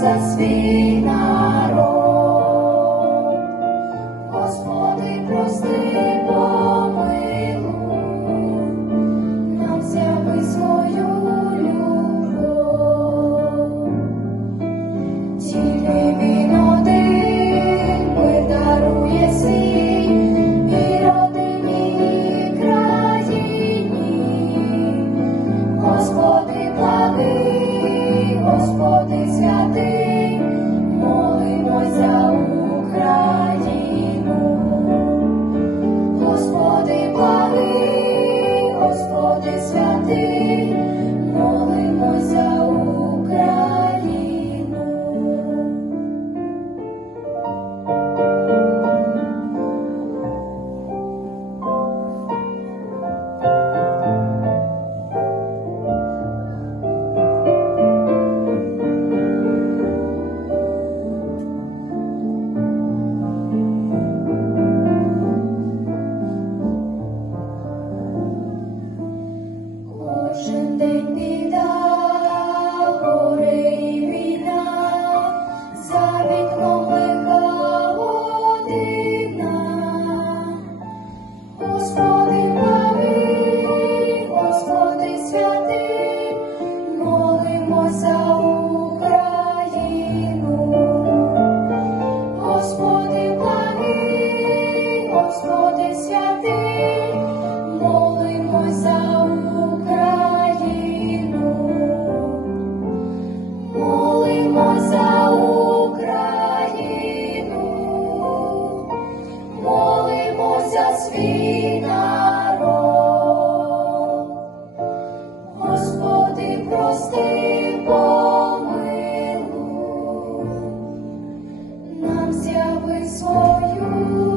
за свій народ. Господи, прости, помилуй, нам зяви свою любов. Тільки Він один мир дарує свій і родині, і країні. Господи, благий, Господи, святий, молимось за Україну. Господи, благий, Господи, святий, молимось за Україну. Кожен день біда, горе і війна, за вікном лиха година. Господи, благий, Господи, святий, молимось за Україну. Господи, благий, Господи, святий, молимось за Україну. Молимось за Україну, молимось за свій народ. Господи, прости, помилуй, нам зяви свою